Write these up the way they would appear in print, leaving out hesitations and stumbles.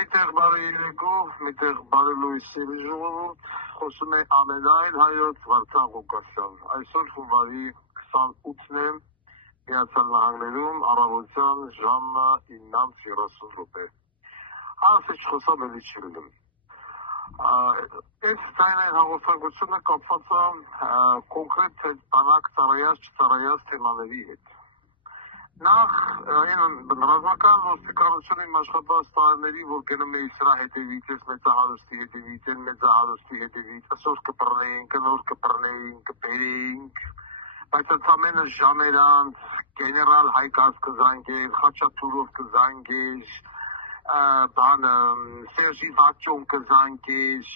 Միտեղ բարի երեկո, միտեղ բարի լույսի ժողովուրդ, խոսում է ամենայն հայոց Վարդան Ղուկասյան։ Այսօր հունվարի 28-ն է, Միացյալ Նահանգներում առավոտյան ժամը 9:30։ Ասից խոսամ էլի չլինեմ։ Այս ձայնային հաղորդակցությունը կապված է կոնկրետ բանակ ծառայած չծառայած թեմաների հետ։ Նախ ռազմական ոստիկանությունի աշխատած տարիների, որ գնում էի սրա հետևից, ես մեծահարուստի հետևից, այն մեծահարուստի հետևից, այսօր կպռնեինք, նոր կպռնեինք, կբերեինք, բայց ընդամենը ժամեր անց գեներալ Հայկաց կզանգեր, Խաչատուրով կզանգեր, Սերժի Վաճոն կզանգեր,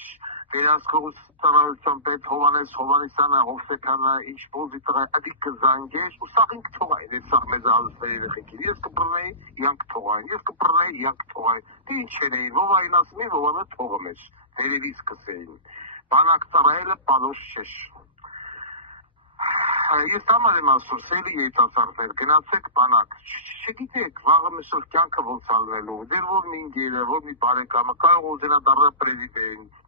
Վերահսկողության պետ Հովհաննես Հովհաննիսյանը, Հովսեփյանը, ինչ ոզի տղա, ադիկ կզանգեր, ու սաղ ինք թողային, այս սաղ մեծահարուստների երեխեքին, ես կպռնեի, իրանք թողային, ես կպռնեի, իրանք թողային, դե ինչ են, Վովային ասում էին, Վովանը թողը մեջ, վերևից սկսեին, բանակ ծառայելը պանոց չէր։ Ես համար եմ ասում, սերի երիտասարդներ, գնացեք բանակ, չգիտեք, վաղը մշտ կյանքը ոնց ալնելու, դեր որ մի ընկերը, որ մի բարեկամը, կարող ուզենա դառնա պրեզիդենտ,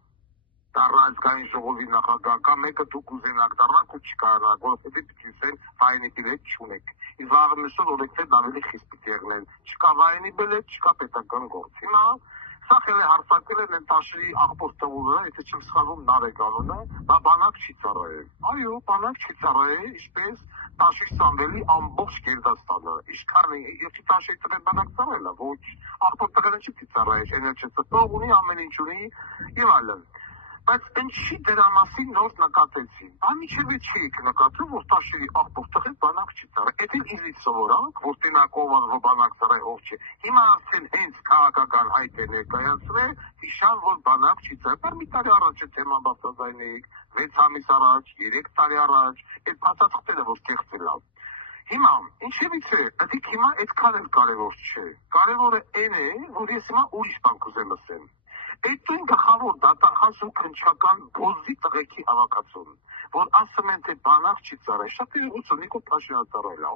դառնա ազգային ժողովի նախագահ, կամ մեկը դուք ուզենաք դառնաք ու չկարանաք, որովհետև պիտի ասեն վայնի բիլետ չունեք։ Իսկ վաղը մշտ օրենքներն ավելի խիստ պիտի եղնեն, չկա վայնի բիլետ, չկա պետական գործ։ Հիմա սա խելը հարձակել են տաշրի աղբոր տղուները, եթե չեմ սխալվում Նարեկ անունը, դա բանակ չի ծառայել։ Այո, բանակ չի ծառայել, ինչպես Տաշիր Սամվելի ամբողջ Գերդաստանը։ Ինչքան է, եթե Տաշիրի տղեն բանակ ծառայել է, ոչ, աղբոր տղերը չի ծառայել, էներգետիկ տող ունի, ամեն ինչ ունի եւ այլն։ Բայց ինչի դրա մասին նոր նկատեցին։ Բա միջևէ չի նկատում, որ Տաշիրի աղբոր տղեն բանակ չի ծառայել։ Եթե իզից սովորանք, որ տենակով որ բանակ ծառայ ով չէ։ Հիմա արդեն հենց քաղաքական հայտ է ներկայացրել, հիշան, որ բանակ չի ծառայել։ Մի տարի առաջ է թեման բացատրեցինք, 6 ամիս առաջ, 3 տարի առաջ, այդ բացատրները որ կեղծել է։ Հիմա, ինչևից է, դիք հիմա այդքան էլ կարևոր չէ։ Կարևորը այն է, որ ես հիմա ուրիշ բան կուզեմ ասեմ։ Այդ տուն գլխավոր դատախազ ու քնչական բոզի տղեկի հավաքածուն, որ ասում են, թե բանակ չի ծառայել, շատ ուղղություն Նիկոլ Փաշինյանը ծառայել է,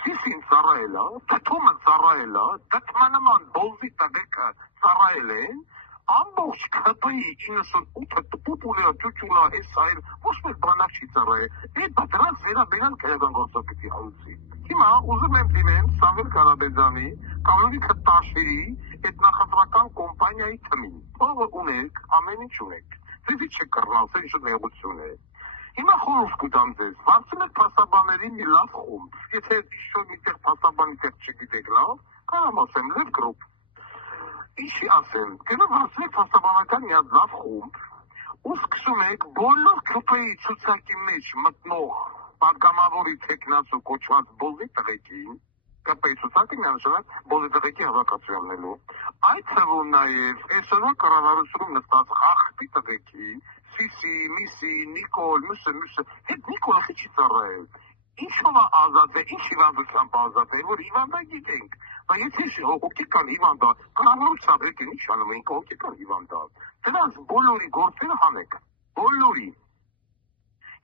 Սիսին ծառայել է, Թթումը ծառայել է, դդմանման բոզի տղեկը ծառայել են, ամբողջ ԿՊ-ի 98 տպուպուլը, ճուճուլա, այս այլ, ոչ մեկ բանակ չի ծառայել, այդ դրանց վերաբերյալ քրեական գործով պիտի հարուցի։ Հիմա ուզում եմ դիմեմ Սամվել Կարապետյանի, Կալինիկը Տաշիրի, այդ նախընտրական կոմպանիայի թմին։ Ո՞վ ունեք, ամեն ինչ ունեք։ Ձեզի չեք կռնալ, սա ինչ նեղություն է։ Հիմա խորհուրդ կտամ ձեզ, վարձեք փաստաբանների մի լավ խումբ։ Եթե ինչ-որ միտեղ փաստաբանի տեղ չգիտեք լավ, կարամ ասեմ Լև գրուպ։ Ինչի ասեմ, գնով վարձեք փաստաբանական մի հատ լավ խումբ, ու սկսում եք բոլոր ԿՊ-ի ցուցակի մեջ մտնող պատգամավորի տեխնացու կոչված բոլի տղեկին, ԿՊ-ի ցուցակը միանշանակ բոլի տղեկի հավաքածույաննելու, այդ թվում նաև այսօրվա կառավարությունում նստած խախտի տղեկի, Սիսի, Միսի, Նիկոլ, մյուսը, հետ Նիկոլը չի ծառայել։ Ինչով է ազատ է, ինչ հիվանդությամբ ազատ է, որ հիվանդա գիտենք, բայց եթե հոգեկան հիվանդա, կառավարությամբ եկեն ինչ անում ենք հոգեկան հիվանդա, դրանց բոլորի գործերը հանեք, բոլորի։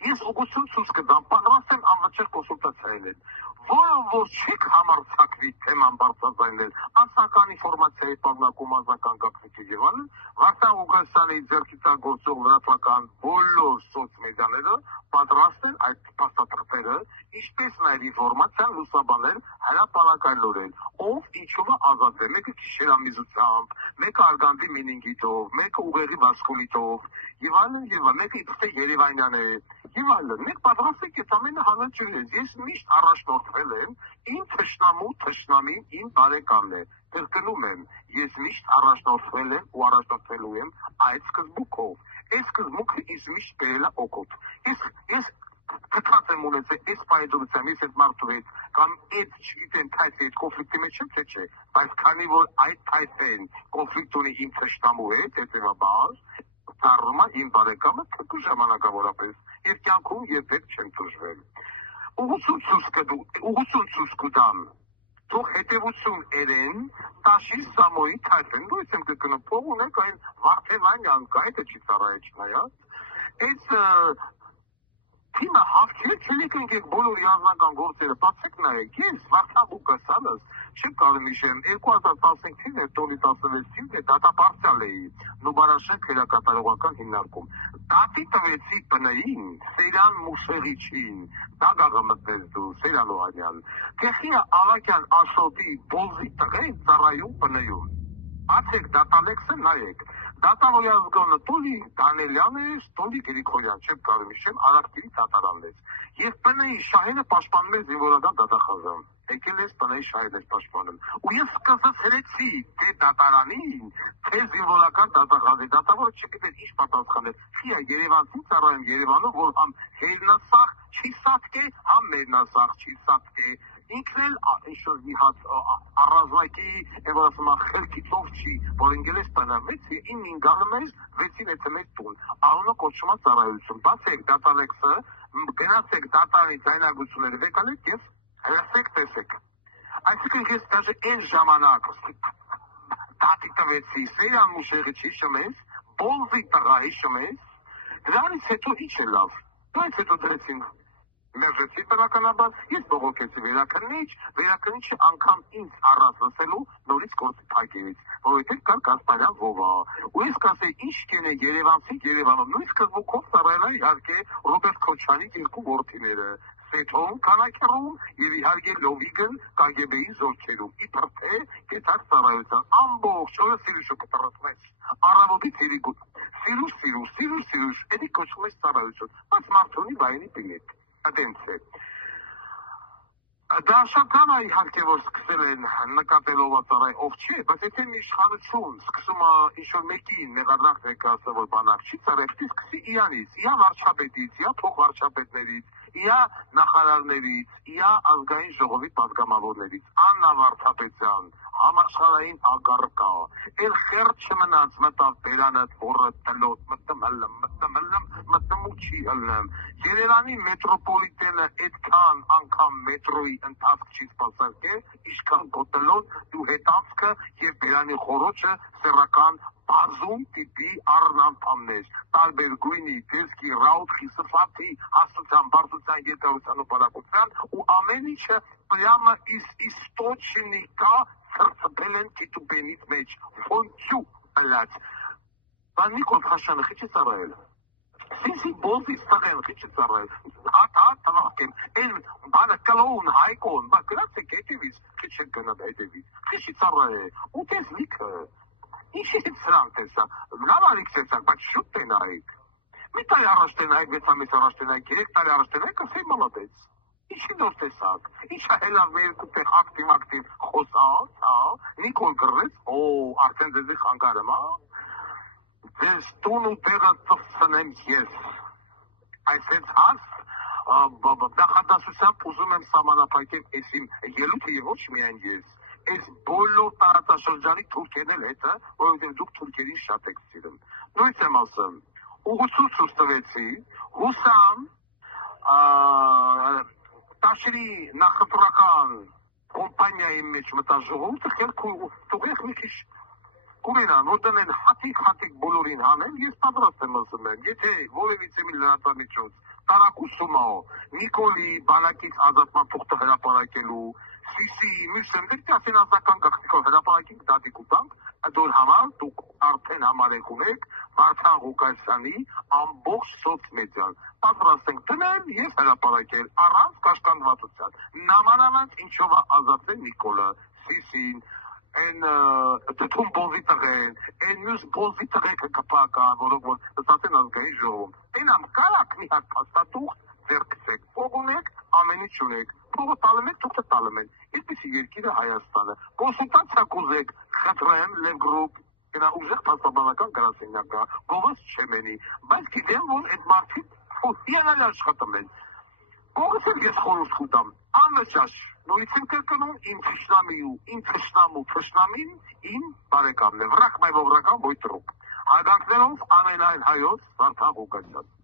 Ես ուղղություն ցույց կտամ, պատրաստ եմ անվճար կոնսուլտացիա են, որը որ չեք համարձակվի թեման բարձրացնել, անձնական ինֆորմացիայի պարունակում, անձնական գաղտնիքի եւ այլն, Վարդան Ղուկասյանի ձեռքի տակ գործող լրատվական բոլոր սոցմեդիաները պատրաստ են այդ փաստաթղթերը, ինչպես նաև ինֆորմացիան լուսաբանել հրապարակայլորեն, ով ինչով է ազատ է, մեկը քիշերամիզությամբ, մեկը արգանդի մինինգիտով, մեկը ուղեղի վասկուլիտով, եւ այլն, մեկը իբրե Երևանյան է, եւ այլն, մեկ պատրաստ եք այդ ամենը հանրաճյուղից, ես միշտ առաջնորդվել եմ, իմ թշնամին իմ բարեկամն է, կրկնում եմ, ես միշտ առաջնորդվել եմ ու առաջնորդվելու եմ այդ սկզբունքով, այս սկզբունքը ինձ միշտ բերել է օգուտ, ես կթած եմ ունեցել այս պայծառությամբ, ես այդ մարդու հետ, կամ այդ չգիտեմ թայսի հետ կոնֆլիկտի մեջ եմ, թե չէ, բայց քանի որ այդ թայսեն կոնֆլիկտ ունի իմ թշնամու հետ, հետևաբար, դառնում է իմ բարեկամը թկու ժամանակավորապես, եւ կյանքում երբեք չեմ դժվել։ Ուղղություն ցույց կտամ, թող հետևություն երեն Տաշիր Սամոյի թայսեն, դու ես եմ կգնում, փող ունեք այն Վարդևանյան կա, այդ չի ծառայել չնայած, այս Թիմը հաղթեցիք եք բոլոր անձնական գործերը, բացեք նայեք, ես Վարդան Ղուկասյանս չեմ կարող հիշեմ 2015 թվականին, տոլի 16 թվականին դատապարտյալ էի Նուբարաշենք հերակատարողական հիմնարկում։ Դատի տվեցի բնային Սեյրան Մուշեղիչին, դագաղը մտնեց դու, Սեյրան Օհանյան, Կեխիա Ավակյան Աշոտի բոզի տղեն ծառայում բնայում։ Բացեք դատալեքսը նայեք։ Դատավորի ազգանունը Տոլի Դանելյան է, Տոլի Գրիգորյան, չեմ կարող հիշեմ, Արաքտիրի դատարանն է։ Եվ ՊՆ-ի շահերը պաշտպանում էր զինվորական դատախազում։ Եկել ես ՊՆ-ի շահերը պաշտպանում։ Ու ես սկսեցի թե դատարանին, թե զինվորական դատախազի, դատավորը չգիտեր ինչ պատասխանել։ Խիա Երևանցին ծառայում Երևանում, որ համ հերնասախ չի սատկե, համ մերնասախ չի սատկե։ Ինքն էլ ինչ-որ մի հատ առանձնակի, եւ ասում եմ, խելքիցով չի, որ ինգլես տնամեց, 9-ին գալու մեզ, 6-ին եթե մեզ տուն։ Անունը կոչվում է ծառայություն։ Բացեք դատալեքսը, գնացեք դատարանի ձայնագրությունները վեկալեք եւ հրացեք տեսեք։ Այսինքն ես դաժե այն ժամանակ դատի տվեցի, Սեյրան Մուշեղիչի շմես, Բոզի տղայի շմես, դրանից հետո ինչ է լավ։ Դրանից հետո դրեցին մերժեցի բնականաբար, ես բողոքեցի վերաքննիչը անգամ ինձ առած լսելու նորից գործի փակերից, որովհետև կար Կասպարյան Վովա։ Ու ես կասեի, ինչ կենե Երևանցի Երևանում, նույն սկզբունքով ծառայել է իհարկե Ռոբերտ Քոչարյանի երկու որդիները, Սեթոն Քանաքերում եւ իհարկե Լովիգն KGB-ի զորքերում։ Իբր թե գետակ ծառայության ամբողջ օրը Սիրուշը կտրատվեց։ Առավոտի ցիրիգուտ։ Սիրուշ, էդի կոչվում է ծառայություն։ Բայց մարդունի վայրի բիլետ։ Ադենցե։ Դա շատ կան իհարկե, որ սկսել են նկատելով ծառայ ով չէ, բայց եթե մի իշխանություն սկսում է ինչ-որ մեկին նեղադրանք ներկայացնել, որ բանակ չի ծառայ, պետք է սկսի իրանից, իա վարչապետից, իա փոխվարչապետներից, իա նախարարներից, իա ազգային ժողովի պատգամավորներից, Աննա Վարդապետյան, համաշխարհային ագարկա, էլ խերտ չմնաց մտավ բերանը թորը տնոտ, մտնում չի ըլնեմ, Երևանի մետրոպոլիտենը այդքան անգամ մետրոյի ընթացք չի սպասարկել, ինչքան գոտելոտ ու հետանցքը և բերանի խորոչը սեռական բազում տիպի առնանդամներ, տարբեր գույնի, տեսքի, ռաուտխի, սվաթի, հասության, բարձության, երկարության ու պարակության ու ամեն ինչը պրյամը իստոչնիկա սրծպել են կիտուբենից մեջ, ֆոնցյու ըլած։ Բան Նիկոլ Խաշյանը խիչ է ծառայել։ Սիսի բոզի ստղեն խիչ է ծառայել։ Հատ տվաղկեմ, են բանը կլոուն, հայկոն, բա գրացեք հետևից, խիչ է գնատ հետևից, խիչ է ծառայել, ու տես լիքը։ Ինչի հետ սրանք տեսա, նավարիք տեսակ, բայց շուտ տենայիք։ Մի տարի առաջ տենայիք, 6 ամիս առաջ տենայիք, 3 տարի առաջ տենայիք, ասեի մոլադեց։ Ինչի նոր տեսակ, ինչա հելավ մի երկու տեղ ակտիվ խոսած, Նիկոլ գրեց, արդեն ձեզի խանգարեմ, ձեզ տուն ու տեղը ծվցնեմ ես, այսենց հաս, նախադասությամբ ուզում եմ սամանապայքել ես իմ ելույթը և ոչ միայն ես, այս բոլոր տարածաշրջանի թուրքերն էլ հետը, որովհետև դուք թուրքերին շատ եք սիրում։ Նույնց եմ ասում, ուղղություն ցույց տվեցի, հուսամ Տաշրի նախընտրական կոմպանիայի մեջ մտա ժողովուրդը խելք թողեք մի քիչ կուրենան, որ դնեն հատիկ բոլորին հանեն, ես պատրաստ եմ ասում եմ, եթե որևիցե մի լրատվամիջոց տարակուսում ա Նիկոլի բանակից ազատման թուղթը հրապարակելու, Սիսի մյուսեմ դեպի ասեն ազնական գաղտնիքով հրապարակենք դատիկ ու տանք, դոր համար դուք արդեն համարեք ունեք Վարդան Ղուկասյանի ամբողջ սոցմեդիան, պատրաստ ենք դնել և հրապարակել առանց կաշկանդվածության, նամանավանդ ինչով է ազատվել Նիկոլը, Սիսին, են դթում բոզի տղեն, են մյուս բոզի տղեկը կպական, որով որ ստացեն ազգային ժողովում, տենամ կարակ մի հատ փաստաթուղթ ձեռքցեք, փող ունեք, ամեն ինչ ունեք, փողը տալում եք, թուղթը տալում են, այսպիսի երկիրը Հայաստանը, կոնսուլտացիա կուզեք, խնդրեմ, Լև գրուպ, գնա ուժեղ փաստաբանական գրասենյակա, գովաս չեմ ենի, բայց գիտեմ, որ այդ մարդիկ հիանալի աշխատում են, կողս էլ ես խորհուրդ կուտամ, անվճար, նորից եմ կրկնում, իմ թշնամին, իմ բարեկամն է, վրախ մայ ողրական բոյ տրուկ, հարգանքներով ամենայն հայոց Վարդան Ղուկասյան։